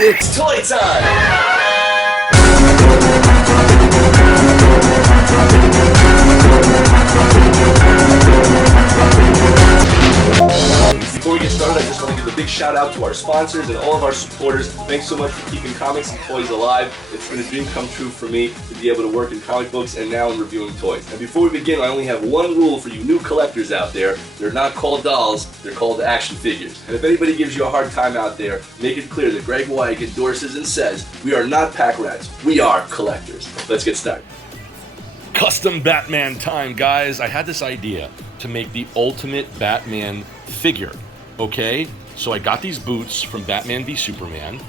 It's toy time! Before we get started, I just want to give a big shout out to our sponsors and all of our supporters. Thanks so much for keeping comics and toys alive. It's been a dream come true for me to be able to work in comic books and now in reviewing toys. And before we begin, I only have one rule for you new collectors out there. They're not called dolls, they're called action figures. And if anybody gives you a hard time out there, make it clear that Graig Weich endorses and says, we are not pack rats, we are collectors. Let's get started. Custom Batman time, guys. I had this idea to make the ultimate Batman figure. Okay, so I got these boots from Batman v Superman,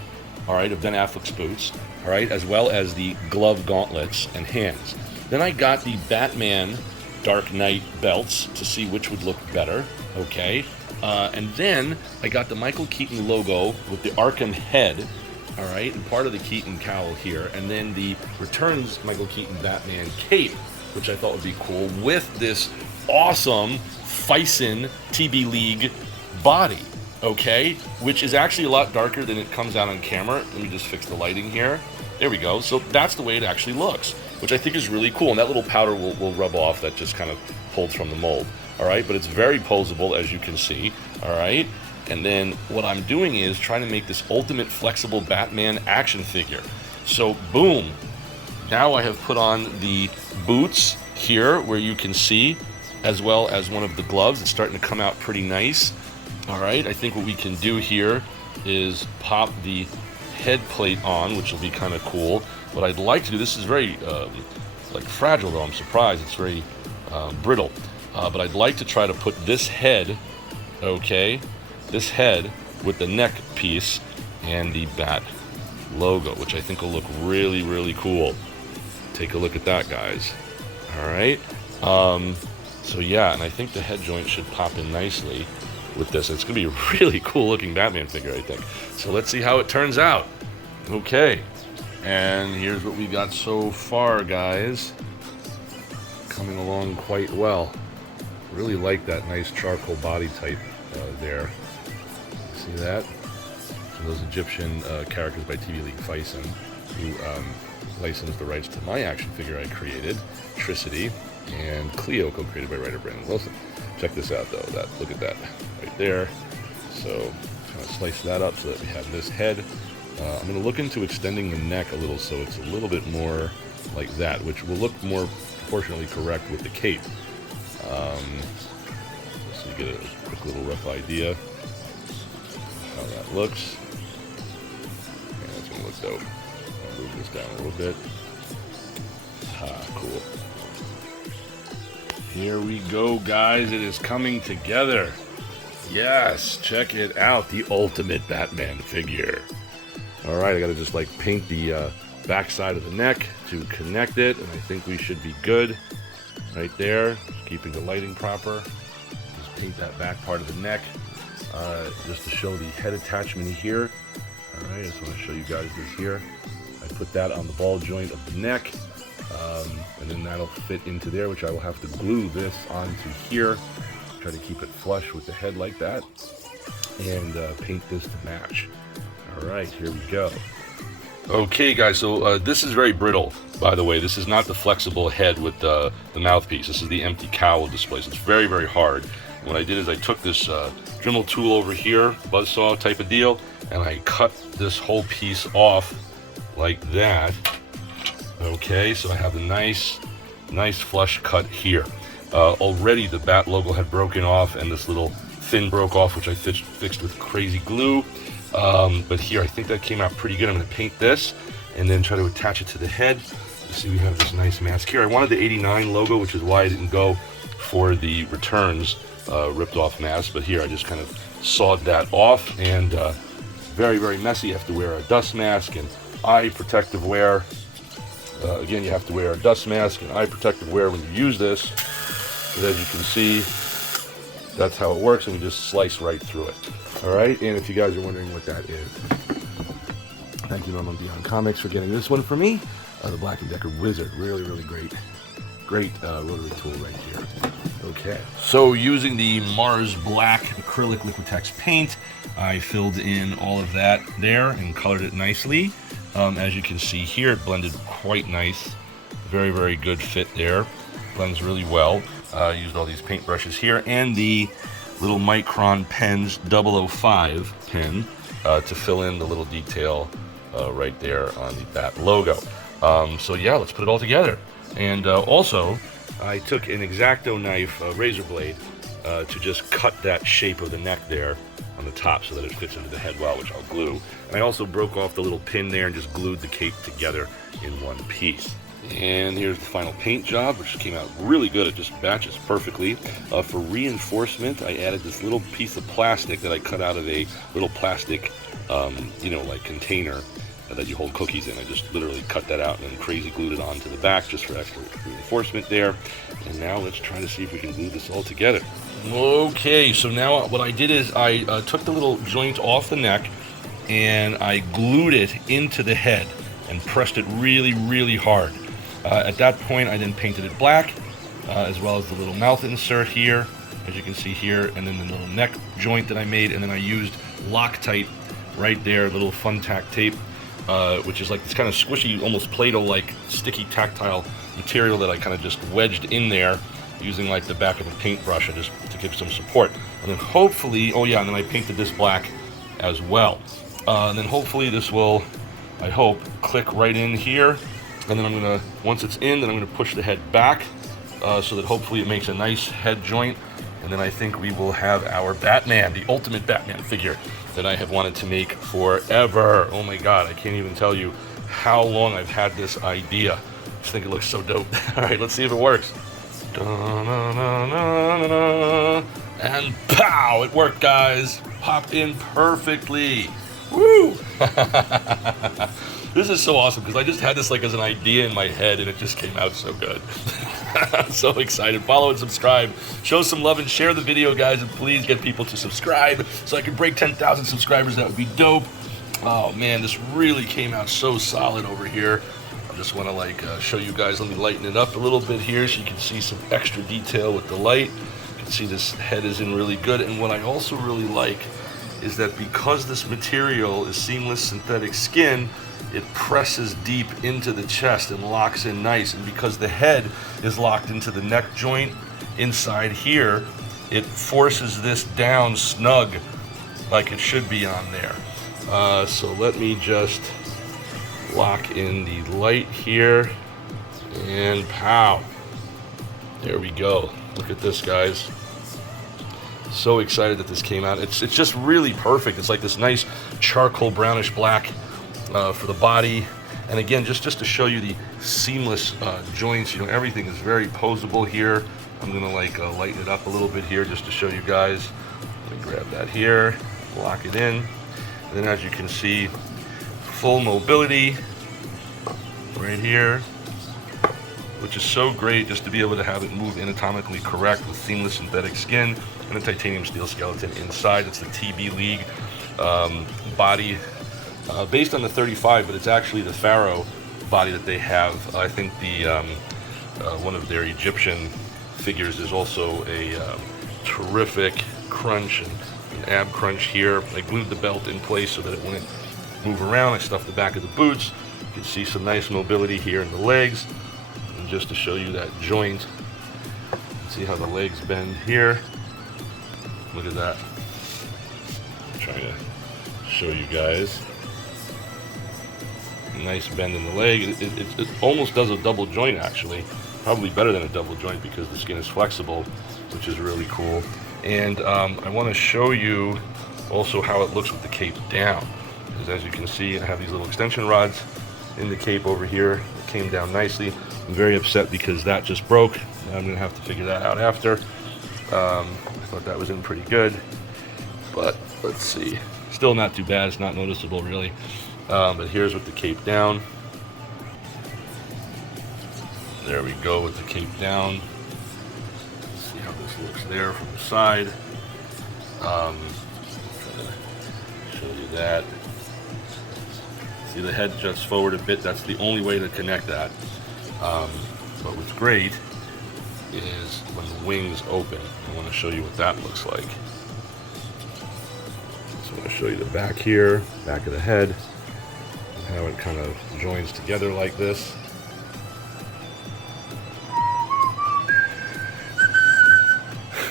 all right, of Ben Affleck's boots, all right, as well as the glove gauntlets and hands. Then I got the Batman Dark Knight belts to see which would look better, okay, and then I got the Michael Keaton logo with the Arkham head, all right, and part of the Keaton cowl here, and then the Returns Michael Keaton Batman cape, which I thought would be cool, with this awesome Phicen TBLeague body, okay, which is actually a lot darker than it comes out on camera. Let me just fix the lighting here. There we go. So that's the way it actually looks, which I think is really cool. And that little powder will rub off. That just kind of pulls from the mold. All right, but it's very posable, as you can see. All right, and then what I'm doing is trying to make this ultimate flexible Batman action figure. So boom, now I have put on the boots here where you can see, as well as one of the gloves. It's starting to come out pretty nice. All right, I think what we can do here is pop the head plate on, which will be kind of cool. What I'd like to do, this is very like fragile though, I'm surprised, it's very brittle. But I'd like to try to put this head, okay, this head with the neck piece and the bat logo, which I think will look really, really cool. Take a look at that, guys. All right. So yeah, and I think the head joint should pop in nicely with this. It's gonna be a really cool looking Batman figure, I think. So let's see how it turns out. Okay, and here's what we got so far, guys. Coming along quite well. Really like that nice charcoal body type there. See that? So those Egyptian characters by TBLeague Phicen, who licensed the rights to my action figure I created, Tricity, and Cleo, co-created by writer Brandon Wilson. Check this out though, look at that right there. So kind of slice that up so that we have this head. I'm going to look into extending the neck a little so it's a little bit more like that, which will look more proportionally correct with the cape. So you get a quick little rough idea how that looks. And that's going to look dope. I'll move this down a little bit. Cool. Here we go, guys. It is coming together. Yes, check it out. The ultimate Batman figure. All right, I got to just like paint the back side of the neck to connect it, and I think we should be good right there. Keeping the lighting proper. Just paint that back part of the neck just to show the head attachment here. All right, I just want to show you guys this here. I put that on the ball joint of the neck. And then that'll fit into there, which I will have to glue this onto here. Try to keep it flush with the head like that. And paint this to match. All right, here we go. Okay, guys, so this is very brittle, by the way. This is not the flexible head with the mouthpiece. This is the empty cowl display. So it's very, very hard. And what I did is I took this Dremel tool over here, buzzsaw type of deal, and I cut this whole piece off like that. Okay, so I have a nice flush cut here. Already the bat logo had broken off and this little fin broke off, which I fixed with crazy glue. But here, I think that came out pretty good. I'm going to paint this and then try to attach it to the head. You see we have this nice mask here. I wanted the 89 logo, which is why I didn't go for the Returns ripped off mask. But here I just kind of sawed that off, and very, very messy. You have to wear a dust mask and eye protective wear. Again, you have to wear a dust mask and eye protective wear when you use this. But as you can see, that's how it works, and we just slice right through it. All right, and if you guys are wondering what that is, thank you, Norman Beyond Comics, for getting this one for me. The Black & Decker Wizard, really, really great rotary tool right here. Okay. So using the Mars Black acrylic Liquitex paint, I filled in all of that there and colored it nicely. As you can see here, it blended quite nice. Very, very good fit there. Blends really well. Used all these paint brushes here and the little Micron Pens 005 pen to fill in the little detail right there on the bat logo. So yeah, let's put it all together. And also, I took an X-Acto knife, razor blade, to just cut that shape of the neck there on the top so that it fits into the head well, which I'll glue. And I also broke off the little pin there and just glued the cape together in one piece. And here's the final paint job, which came out really good. It just matches perfectly. For reinforcement, I added this little piece of plastic that I cut out of a little plastic, like container that you hold cookies in. I just literally cut that out and then crazy glued it onto the back just for extra reinforcement there. And now let's try to see if we can glue this all together. Okay, so now what I did is I took the little joint off the neck and I glued it into the head and pressed it really, really hard. At that point, I then painted it black, as well as the little mouth insert here, as you can see here, and then the little neck joint that I made, and then I used Loctite right there, little fun tack tape, which is like this kind of squishy, almost Play-Doh-like sticky tactile material that I kind of just wedged in there using like the back of a paintbrush just to give some support. And then hopefully, oh yeah, and then I painted this black as well. And then hopefully this will, I hope, click right in here. And then I'm gonna, once it's in, then I'm gonna push the head back so that hopefully it makes a nice head joint. And then I think we will have our Batman, the ultimate Batman figure that I have wanted to make forever. Oh my God, I can't even tell you how long I've had this idea. I just think it looks so dope. All right, let's see if it works. And pow, it worked, guys. Popped in perfectly. Woo! This is so awesome because I just had this like as an idea in my head and it just came out so good. I'm so excited. Follow and subscribe. Show some love and share the video, guys, and please get people to subscribe so I can break 10,000 subscribers. That would be dope. Oh man, this really came out so solid over here. I just want to show you guys. Let me lighten it up a little bit here so you can see some extra detail with the light. You can see this head is in really good. And what I also really like is that because this material is seamless synthetic skin, it presses deep into the chest and locks in nice. And because the head is locked into the neck joint inside here, it forces this down snug like it should be on there. So let me just lock in the light here and pow. There we go. Look at this, guys. So excited that this came out. It's just really perfect. It's like this nice charcoal brownish black for the body, and again, just to show you the seamless joints. Everything is very posable here. I'm gonna lighten it up a little bit here just to show you guys. Let me grab that here, lock it in, and then as you can see, full mobility right here, which is so great just to be able to have it move anatomically correct with seamless synthetic skin and a titanium steel skeleton inside. It's the TBLeague body. Based on the 35, but it's actually the Pharaoh body that they have. I think the one of their Egyptian figures is also a terrific crunch and an ab crunch here. I glued the belt in place so that it wouldn't move around. I stuffed the back of the boots. You can see some nice mobility here in the legs. And just to show you that joint, see how the legs bend here. Look at that. I'm trying to show you guys. Nice bend in the leg. It almost does a double joint, actually. Probably better than a double joint because the skin is flexible, which is really cool. And I want to show you also how it looks with the cape down. Because as you can see, I have these little extension rods in the cape over here. It came down nicely. I'm very upset because that just broke. I'm going to have to figure that out after. I thought that was in pretty good. But let's see. Still not too bad. It's not noticeable, really. But here's with the cape down. There we go with the cape down. See how this looks there from the side. Try to show you that. See the head juts forward a bit. That's the only way to connect that. But what's great is when the wings open. I want to show you what that looks like. So I'm going to show you the back here, back of the head, and how it kind of joins together like this.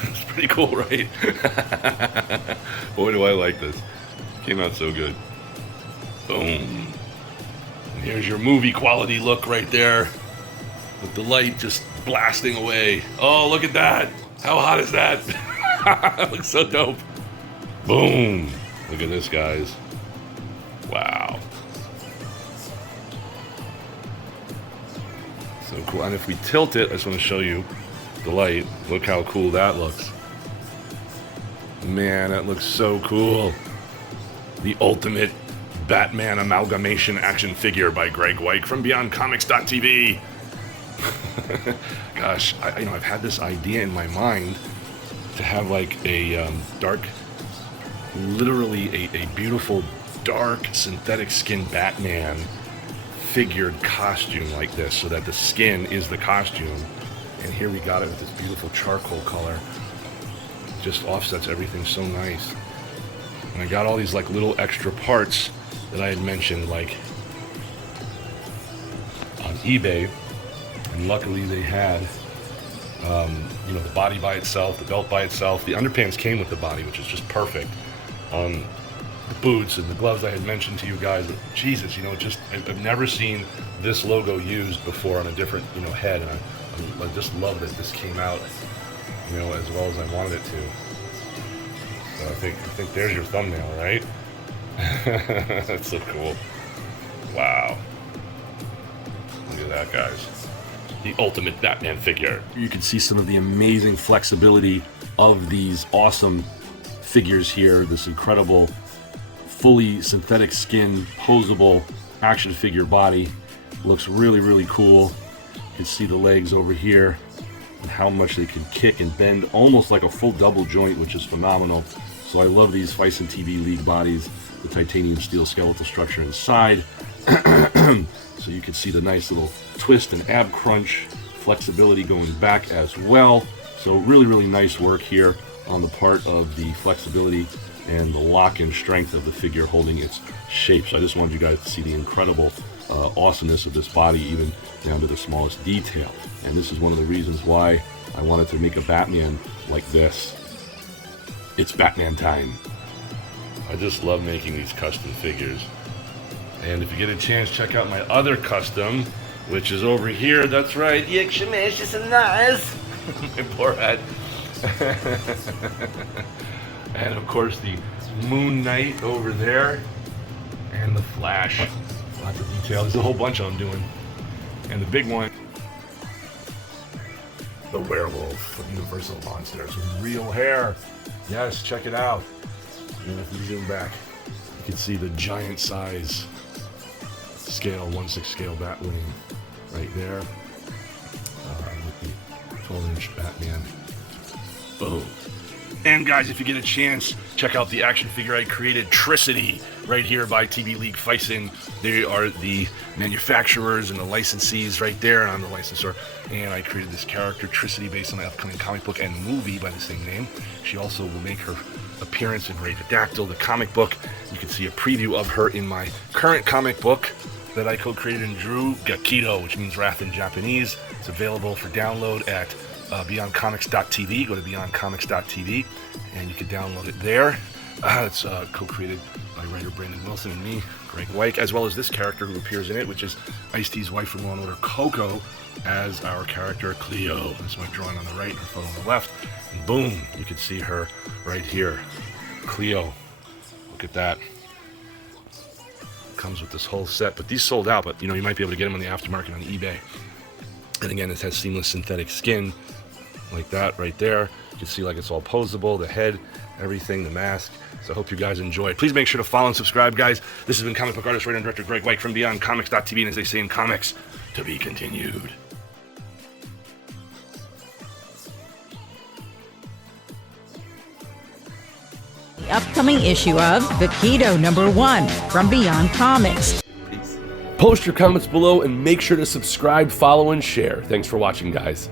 It's pretty cool, right? Boy, do I like this. Came out so good. Boom. And here's your movie quality look right there, with the light just blasting away. Oh, look at that. How hot is that? That looks so dope. Boom. Look at this, guys. Wow. So cool. And if we tilt it, I just want to show you the light. Look how cool that looks. Man, that looks so cool. The ultimate Batman amalgamation action figure by Graig Weich from BeyondComics.tv. Gosh, I've had this idea in my mind to have like a dark, literally a beautiful dark synthetic skin Batman figured costume like this, so that the skin is the costume. And here we got it with this beautiful charcoal color. Just offsets everything so nice. And I got all these like little extra parts that I had mentioned, like on eBay. And luckily they had, the body by itself, the belt by itself. The underpants came with the body, which is just perfect. The boots and the gloves I had mentioned to you guys. Jesus, I've never seen this logo used before on a different, head. And I just love that this came out, as well as I wanted it to. So I think there's your thumbnail, right? That's so cool. Wow. Look at that, guys. The ultimate Batman figure. You can see some of the amazing flexibility of these awesome figures here. This incredible, fully synthetic skin, posable action figure body. Looks really, really cool. You can see the legs over here and how much they can kick and bend, almost like a full double joint, which is phenomenal. So I love these Phicen TBLeague bodies, the titanium steel skeletal structure inside. So you can see the nice little twist and ab crunch flexibility going back as well. So really, really nice work here on the part of the flexibility and the lock and strength of the figure holding its shape. So I just wanted you guys to see the incredible awesomeness of this body, even down to the smallest detail. And this is one of the reasons why I wanted to make a Batman like this. It's Batman time. I just love making these custom figures. And if you get a chance, check out my other custom, which is over here. That's right. Yikshamish and nice. My poor head. And of course the Moon Knight over there. And the Flash. Lots of detail. There's a whole bunch of them doing. And the big one, the werewolf, the universal monsters with real hair. Yes, check it out. And if we zoom back, you can see the giant size scale, 1/6 scale Batwing right there, with the 12-inch Batman. Boom. And guys, if you get a chance, check out the action figure I created, Tricity, right here by TBLeague Phicen. They are the manufacturers and the licensees right there, and I'm the licensor. And I created this character, Tricity, based on my upcoming comic book and movie by the same name. She also will make her appearance in Ravidactyl, the comic book. You can see a preview of her in my current comic book that I co-created and drew, Gekido, which means wrath in Japanese. It's available for download at BeyondComics.tv. Go to BeyondComics.tv and you can download it there. It's co-created by writer Brandon Wilson and me, Graig Weich, as well as this character who appears in it, which is Ice-T's wife from Law & Order, Coco, as our character Cleo. That's my drawing on the right, her photo on the left. And boom, you can see her right here. Cleo. Look at that. Comes with this whole set, but these sold out, but you might be able to get them on the aftermarket on eBay. And again, it has seamless synthetic skin like that right there. You can see like it's all posable, the head, everything, the mask. So I hope you guys enjoy. Please make sure to follow and subscribe, guys. This has been comic book artist, writer, and director Graig Weich from BeyondComics.tv, and as they say in comics, to be continued. The upcoming issue of Gekido #1 from Beyond Comics. Post your comments below and make sure to subscribe, follow, and share. Thanks for watching, guys.